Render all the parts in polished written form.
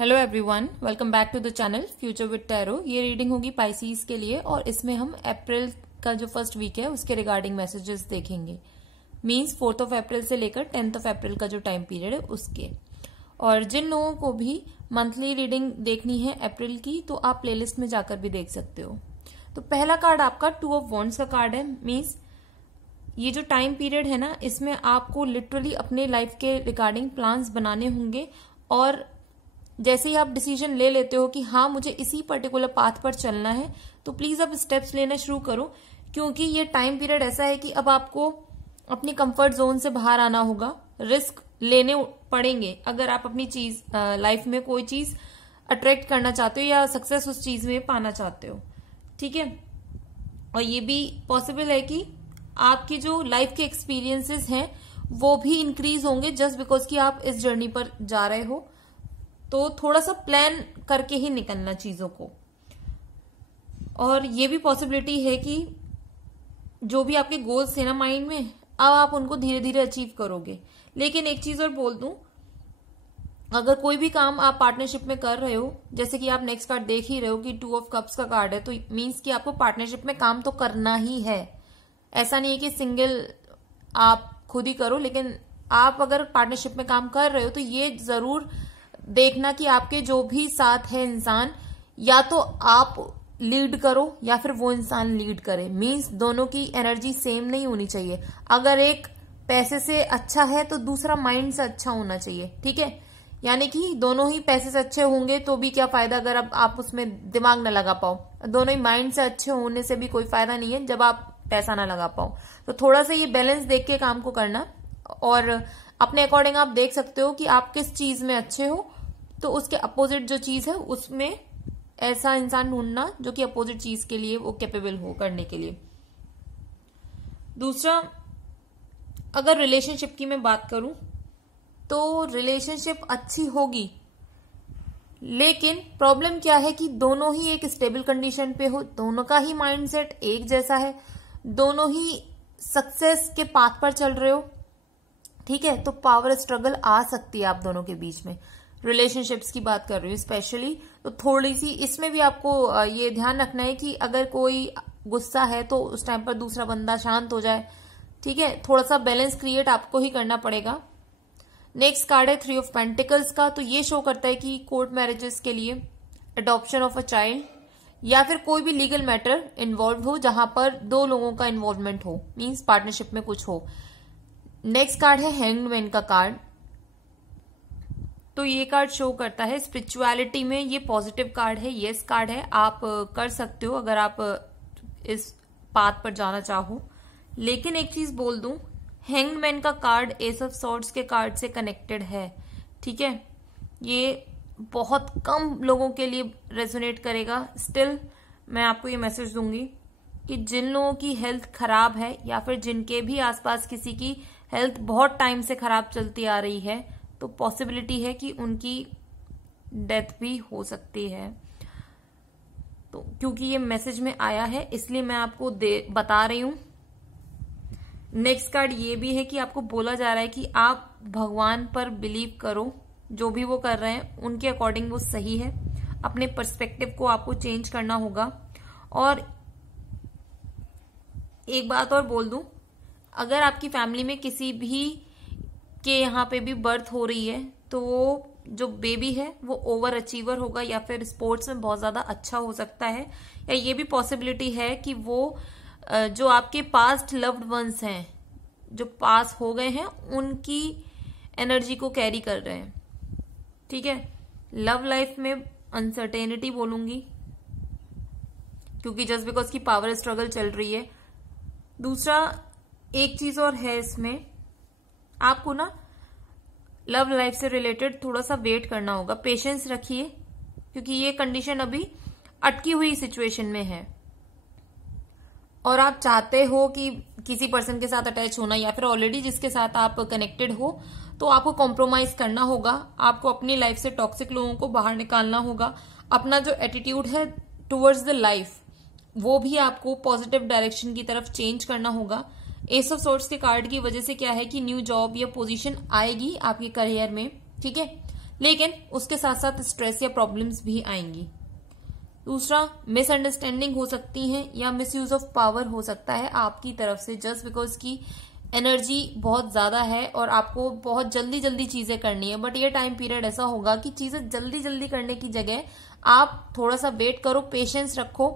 Hello everyone, welcome back to the channel future with tarot. ये reading होगी Pisces के लिए और इसमें हम अप्रैल का जो फर्स्ट वीक है उसके रिगार्डिंग मैसेजेस देखेंगे। मींस 4 अप्रैल से लेकर 10 अप्रैल का जो टाइम पीरियड है उसके। और जिन लोगों को भी मंथली रीडिंग देखनी है अप्रैल की तो आप प्लेलिस्ट में जाकर भी देख सकते हो। तो पहला कार्ड आपका 2 ऑफ वॉन्ड्स का कार्ड है। मींस ये जो टाइम पीरियड है ना, इसमें आपको लिटरली अपने लाइफ के रिगार्डिंग प्लान्स बनाने होंगे और जैसे ही आप डिसीजन ले लेते हो कि हाँ मुझे इसी पर्टिकुलर पाथ पर चलना है तो प्लीज अब स्टेप्स लेना शुरू करो, क्योंकि ये टाइम पीरियड ऐसा है कि अब आपको अपनी कंफर्ट जोन से बाहर आना होगा, रिस्क लेने पड़ेंगे अगर आप अपनी चीज लाइफ में कोई चीज अट्रैक्ट करना चाहते हो या सक्सेस उस चीज में पाना चाहते हो। ठीक है, और ये भी पॉसिबल है कि आपकी जो लाइफ के एक्सपीरियंसेस हैं वो भी इंक्रीज होंगे जस्ट बिकॉज कि आप इस जर्नी पर जा रहे हो। तो थोड़ा सा प्लान करके ही निकलना चीजों को। और ये भी पॉसिबिलिटी है कि जो भी आपके गोल्स थे ना माइंड में, अब आप उनको धीरे धीरे अचीव करोगे। लेकिन एक चीज और बोल दूं, अगर कोई भी काम आप पार्टनरशिप में कर रहे हो, जैसे कि आप नेक्स्ट कार्ड देख ही रहे हो कि 2 ऑफ कप्स का कार्ड है, तो मीन्स कि आपको पार्टनरशिप में काम तो करना ही है। ऐसा नहीं है कि सिंगल आप खुद ही करो, लेकिन आप अगर पार्टनरशिप में काम कर रहे हो तो ये जरूर देखना कि आपके जो भी साथ है इंसान, या तो आप लीड करो या फिर वो इंसान लीड करे। मींस दोनों की एनर्जी सेम नहीं होनी चाहिए। अगर एक पैसे से अच्छा है तो दूसरा माइंड से अच्छा होना चाहिए। ठीक है, यानी कि दोनों ही पैसे से अच्छे होंगे तो भी क्या फायदा अगर अब आप उसमें दिमाग न लगा पाओ। दोनों ही माइंड से अच्छे होने से भी कोई फायदा नहीं है जब आप पैसा ना लगा पाओ। तो थोड़ा सा ये बैलेंस देख के काम को करना और अपने अकॉर्डिंग आप देख सकते हो कि आप किस चीज में अच्छे हो, तो उसके अपोजिट जो चीज है उसमें ऐसा इंसान ढूंढना जो कि अपोजिट चीज के लिए वो कैपेबल हो करने के लिए। दूसरा, अगर रिलेशनशिप की मैं बात करूं तो रिलेशनशिप अच्छी होगी, लेकिन प्रॉब्लम क्या है कि दोनों ही एक स्टेबल कंडीशन पे हो, दोनों का ही माइंडसेट एक जैसा है, दोनों ही सक्सेस के पाथ पर चल रहे हो। ठीक है, तो पावर स्ट्रगल आ सकती है आप दोनों के बीच में। रिलेशनशिप्स की बात कर रही हूँ स्पेशली, तो थोड़ी सी इसमें भी आपको ये ध्यान रखना है कि अगर कोई गुस्सा है तो उस टाइम पर दूसरा बंदा शांत हो जाए। ठीक है, थोड़ा सा बैलेंस क्रिएट आपको ही करना पड़ेगा। नेक्स्ट कार्ड है 3 ऑफ पेंटिकल्स का। तो ये शो करता है कि कोर्ट मैरिजेस के लिए, अडॉप्शन ऑफ अ चाइल्ड, या फिर कोई भी लीगल मैटर इन्वॉल्व हो जहां पर 2 लोगों का इन्वॉल्वमेंट हो, मीन्स पार्टनरशिप में कुछ हो। नेक्स्ट कार्ड है हैंग्ड मैन का कार्ड। तो ये कार्ड शो करता है स्पिरिचुअलिटी में ये पॉजिटिव कार्ड है, यस कार्ड है। आप कर सकते हो अगर आप इस पाथ पर जाना चाहो। लेकिन एक चीज बोल दूं, हैंग्ड मैन का कार्ड एस ऑफ सॉर्ड्स के कार्ड से कनेक्टेड है। ठीक है, ये बहुत कम लोगों के लिए रेजोनेट करेगा। स्टिल मैं आपको ये मैसेज दूंगी कि जिन लोगों की हेल्थ खराब है या फिर जिनके भी आसपास किसी की हेल्थ बहुत टाइम से खराब चलती आ रही है, तो पॉसिबिलिटी है कि उनकी डेथ भी हो सकती है। तो क्योंकि ये मैसेज में आया है इसलिए मैं आपको बता रही हूं। नेक्स्ट कार्ड ये भी है कि आपको बोला जा रहा है कि आप भगवान पर बिलीव करो, जो भी वो कर रहे हैं उनके अकॉर्डिंग वो सही है। अपने पर्सपेक्टिव को आपको चेंज करना होगा। और एक बात और बोल दूं, अगर आपकी फैमिली में किसी भी के यहाँ पे भी बर्थ हो रही है तो वो जो बेबी है वो ओवर अचीवर होगा या फिर स्पोर्ट्स में बहुत ज्यादा अच्छा हो सकता है, या ये भी पॉसिबिलिटी है कि वो जो आपके पास्ट लव्ड वंस हैं जो पास हो गए हैं उनकी एनर्जी को कैरी कर रहे हैं। ठीक है, लव लाइफ में अनसर्टेनिटी बोलूंगी क्योंकि जस्ट बिकॉज की पावर स्ट्रगल चल रही है। दूसरा एक चीज और है इसमें, आपको ना लव लाइफ से रिलेटेड थोड़ा सा वेट करना होगा, पेशेंस रखिए क्योंकि ये कंडीशन अभी अटकी हुई सिचुएशन में है और आप चाहते हो कि किसी पर्सन के साथ अटैच होना या फिर ऑलरेडी जिसके साथ आप कनेक्टेड हो, तो आपको कॉम्प्रोमाइज करना होगा। आपको अपनी लाइफ से टॉक्सिक लोगों को बाहर निकालना होगा। अपना जो एटीट्यूड है टुवर्ड्स द लाइफ वो भी आपको पॉजिटिव डायरेक्शन की तरफ चेंज करना होगा। एस ऑफ सोर्ड्स के कार्ड की वजह से क्या है कि न्यू जॉब या पोजीशन आएगी आपके करियर में। ठीक है, लेकिन उसके साथ साथ स्ट्रेस या प्रॉब्लम्स भी आएंगी। दूसरा, मिसअंडरस्टैंडिंग हो सकती है या मिसयूज ऑफ पावर हो सकता है आपकी तरफ से, जस्ट बिकॉज की एनर्जी बहुत ज्यादा है और आपको बहुत जल्दी जल्दी चीजें करनी है। बट ये टाइम पीरियड ऐसा होगा कि चीजें जल्दी जल्दी करने की जगह आप थोड़ा सा वेट करो, पेशेंस रखो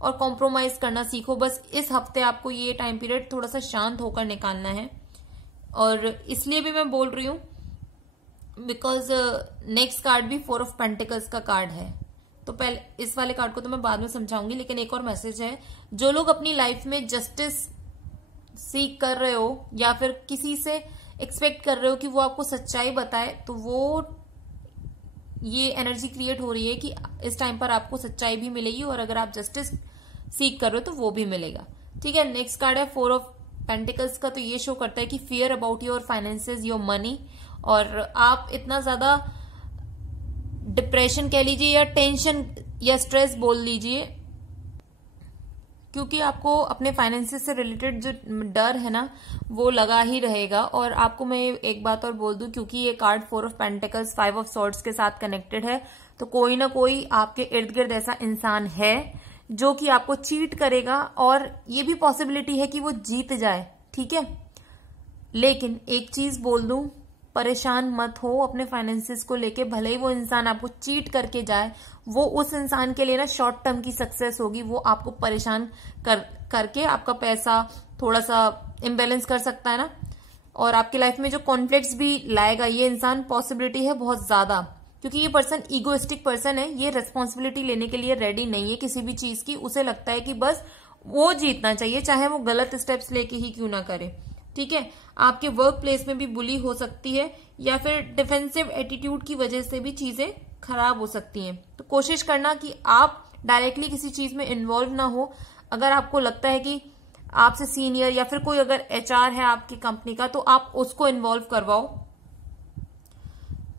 और कॉम्प्रोमाइज करना सीखो। बस इस हफ्ते आपको ये टाइम पीरियड थोड़ा सा शांत होकर निकालना है। और इसलिए भी मैं बोल रही हूं बिकॉज नेक्स्ट कार्ड भी 4 ऑफ पेंटिकल्स का कार्ड है। तो पहले इस वाले कार्ड को तो मैं बाद में समझाऊंगी, लेकिन एक और मैसेज है, जो लोग अपनी लाइफ में जस्टिस सीख कर रहे हो या फिर किसी से एक्सपेक्ट कर रहे हो कि वो आपको सच्चाई बताए, तो वो ये एनर्जी क्रिएट हो रही है कि इस टाइम पर आपको सच्चाई भी मिलेगी और अगर आप जस्टिस सीख कर रहे हो तो वो भी मिलेगा। ठीक है, नेक्स्ट कार्ड है 4 ऑफ पेंटिकल्स का। तो ये शो करता है कि fear about your finances, your money, और आप इतना ज्यादा डिप्रेशन कह लीजिए या टेंशन या स्ट्रेस बोल लीजिए, क्योंकि आपको अपने फाइनेंसेस से रिलेटेड जो डर है ना वो लगा ही रहेगा। और आपको मैं एक बात और बोल दूं, क्योंकि ये card 4 of pentacles 5 of swords के साथ कनेक्टेड है, तो कोई ना कोई आपके इर्द गिर्द ऐसा इंसान है जो कि आपको चीट करेगा और ये भी पॉसिबिलिटी है कि वो जीत जाए। ठीक है, लेकिन एक चीज बोल दूं, परेशान मत हो अपने फाइनेंसेस को लेके। भले ही वो इंसान आपको चीट करके जाए, वो उस इंसान के लिए ना शॉर्ट टर्म की सक्सेस होगी। वो आपको परेशान करके आपका पैसा थोड़ा सा इम्बेलेंस कर सकता है ना, और आपकी लाइफ में जो कॉन्फ्लिक्ट्स भी लाएगा ये इंसान, पॉसिबिलिटी है बहुत ज्यादा, क्योंकि ये पर्सन इगोइस्टिक पर्सन है। ये रेस्पॉन्सिबिलिटी लेने के लिए रेडी नहीं है किसी भी चीज की। उसे लगता है कि बस वो जीतना चाहिए, चाहे वो गलत स्टेप्स लेके ही क्यों ना करे। ठीक है, आपके वर्क प्लेस में भी बुली हो सकती है या फिर डिफेंसिव एटीट्यूड की वजह से भी चीजें खराब हो सकती हैं। तो कोशिश करना कि आप डायरेक्टली किसी चीज में इन्वॉल्व ना हो। अगर आपको लगता है कि आपसे सीनियर या फिर कोई अगर एचआर है आपकी कंपनी का, तो आप उसको इन्वॉल्व करवाओ।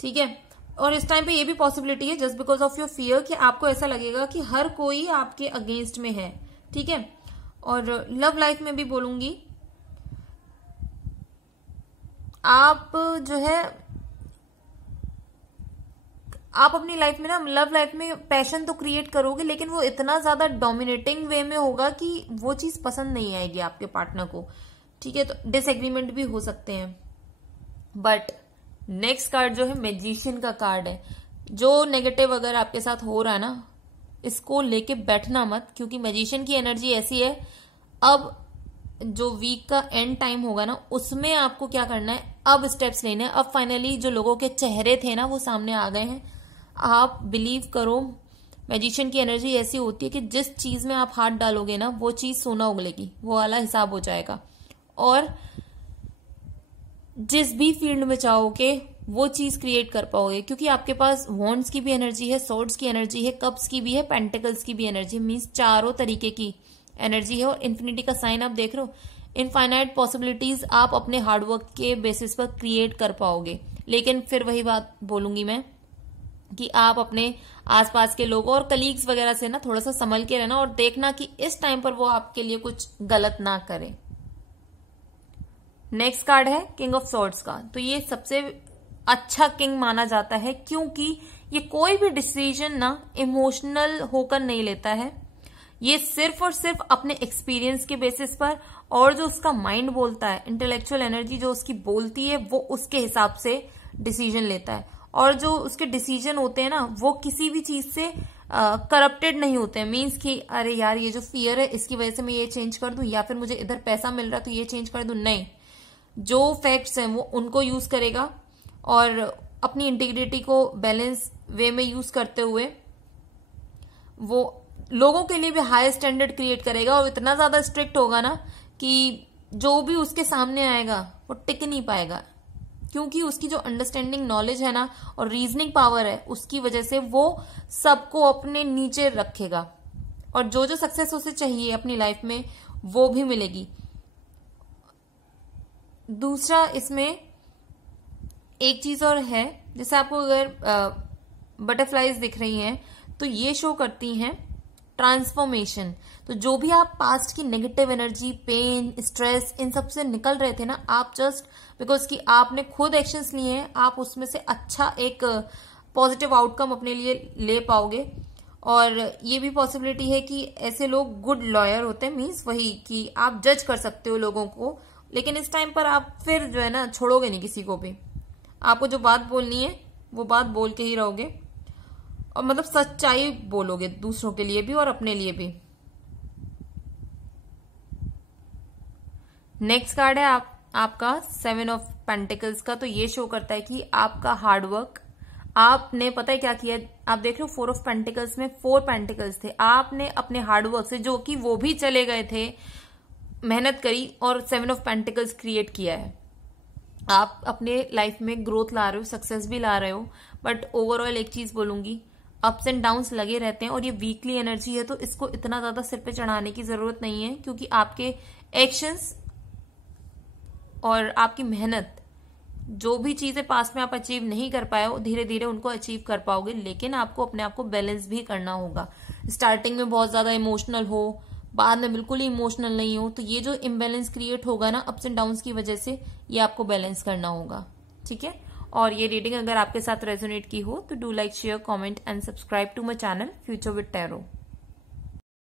ठीक है, और इस टाइम पे ये भी पॉसिबिलिटी है just because of your fear कि आपको ऐसा लगेगा कि हर कोई आपके अगेंस्ट में है। ठीक है, और लव लाइफ में भी बोलूंगी, आप जो है आप अपनी लाइफ में ना, लव लाइफ में पैशन तो क्रिएट करोगे, लेकिन वो इतना ज्यादा डोमिनेटिंग वे में होगा कि वो चीज पसंद नहीं आएगी आपके पार्टनर को। ठीक है, तो डिसएग्रीमेंट भी हो सकते हैं। बट नेक्स्ट कार्ड जो है मैजिशियन का कार्ड है। जो नेगेटिव अगर आपके साथ हो रहा है ना, इसको लेके बैठना मत, क्योंकि मैजिशियन की एनर्जी ऐसी है, अब जो वीक का एंड टाइम होगा ना, उसमें आपको क्या करना है, अब स्टेप्स लेने हैं। अब फाइनली जो लोगों के चेहरे थे ना वो सामने आ गए हैं। आप बिलीव करो, मैजिशियन की एनर्जी ऐसी होती है कि जिस चीज में आप हाथ डालोगे ना वो चीज सोना उगलेगी, वो वाला हिसाब हो जाएगा। और जिस भी फील्ड में चाहोगे वो चीज क्रिएट कर पाओगे, क्योंकि आपके पास वॉन्ड्स की भी एनर्जी है, सॉर्ड्स की एनर्जी है, कप्स की भी है, पेंटिकल्स की भी एनर्जी, मीन्स चारों तरीके की एनर्जी है। और इन्फिनिटी का साइन आप देख रहे हो, इनफाइनाइट पॉसिबिलिटीज आप अपने हार्डवर्क के बेसिस पर क्रिएट कर पाओगे। लेकिन फिर वही बात बोलूंगी मैं कि आप अपने आसपास के लोगों और कलीग्स वगैरह से ना थोड़ा सा संभल के रहना और देखना कि इस टाइम पर वो आपके लिए कुछ गलत ना करे। नेक्स्ट कार्ड है किंग ऑफ सॉर्ड्स का। तो ये सबसे अच्छा किंग माना जाता है, क्योंकि ये कोई भी डिसीजन ना इमोशनल होकर नहीं लेता है। ये सिर्फ और सिर्फ अपने एक्सपीरियंस के बेसिस पर और जो उसका माइंड बोलता है, इंटेलेक्चुअल एनर्जी जो उसकी बोलती है, वो उसके हिसाब से डिसीजन लेता है। और जो उसके डिसीजन होते हैं ना वो किसी भी चीज से करप्टेड नहीं होते हैं। मीन्स कि अरे यार ये जो फियर है इसकी वजह से मैं ये चेंज कर दूं, या फिर मुझे इधर पैसा मिल रहा है तो ये चेंज कर दूं, नहीं। जो फैक्ट्स हैं वो उनको यूज करेगा और अपनी इंटीग्रिटी को बैलेंस वे में यूज करते हुए वो लोगों के लिए भी हाई स्टैंडर्ड क्रिएट करेगा। और इतना ज्यादा स्ट्रिक्ट होगा ना कि जो भी उसके सामने आएगा वो टिक नहीं पाएगा, क्योंकि उसकी जो अंडरस्टैंडिंग नॉलेज है ना और रीजनिंग पावर है उसकी वजह से वो सबको अपने नीचे रखेगा और जो जो सक्सेस उसे चाहिए अपनी लाइफ में वो भी मिलेगी। दूसरा इसमें एक चीज और है, जैसे आपको अगर बटरफ्लाईज दिख रही हैं तो ये शो करती हैं ट्रांसफॉर्मेशन। तो जो भी आप पास्ट की नेगेटिव एनर्जी, पेन, स्ट्रेस, इन सब से निकल रहे थे ना, आप जस्ट बिकॉज कि आपने खुद एक्शंस लिए हैं, आप उसमें से अच्छा एक पॉजिटिव आउटकम अपने लिए ले पाओगे। और ये भी पॉसिबिलिटी है कि ऐसे लोग गुड लॉयर होते हैं, मीन्स वही कि आप जज कर सकते हो लोगों को, लेकिन इस टाइम पर आप फिर जो है ना छोड़ोगे नहीं किसी को भी। आपको जो बात बोलनी है वो बात बोल के ही रहोगे, और मतलब सच्चाई बोलोगे दूसरों के लिए भी और अपने लिए भी। नेक्स्ट कार्ड है आपका 7 ऑफ पेंटिकल्स का। तो ये शो करता है कि आपका हार्डवर्क, आपने पता है क्या किया, आप देख लो 4 ऑफ पेंटिकल्स में 4 पेंटिकल्स थे, आपने अपने हार्डवर्क से, जो कि वो भी चले गए थे, मेहनत करी और 7 ऑफ पेंटिकल्स क्रिएट किया है। आप अपने लाइफ में ग्रोथ ला रहे हो, सक्सेस भी ला रहे हो, बट ओवरऑल एक चीज बोलूंगी, अप्स एंड डाउन्स लगे रहते हैं, और ये वीकली एनर्जी है, तो इसको इतना ज्यादा सिर पे चढ़ाने की जरूरत नहीं है, क्योंकि आपके एक्शंस और आपकी मेहनत, जो भी चीजें पास्ट में आप अचीव नहीं कर पाए हो, धीरे धीरे उनको अचीव कर पाओगे। लेकिन आपको अपने आप को बैलेंस भी करना होगा। स्टार्टिंग में बहुत ज्यादा इमोशनल हो, बाद में बिल्कुल ही इमोशनल नहीं हो, तो ये जो इम्बैलेंस क्रिएट होगा ना अप्स एंड डाउन्स की वजह से, ये आपको बैलेंस करना होगा। ठीक है, और ये रीडिंग अगर आपके साथ रेजोनेट की हो तो do like, share, comment and subscribe to my channel future with tarot.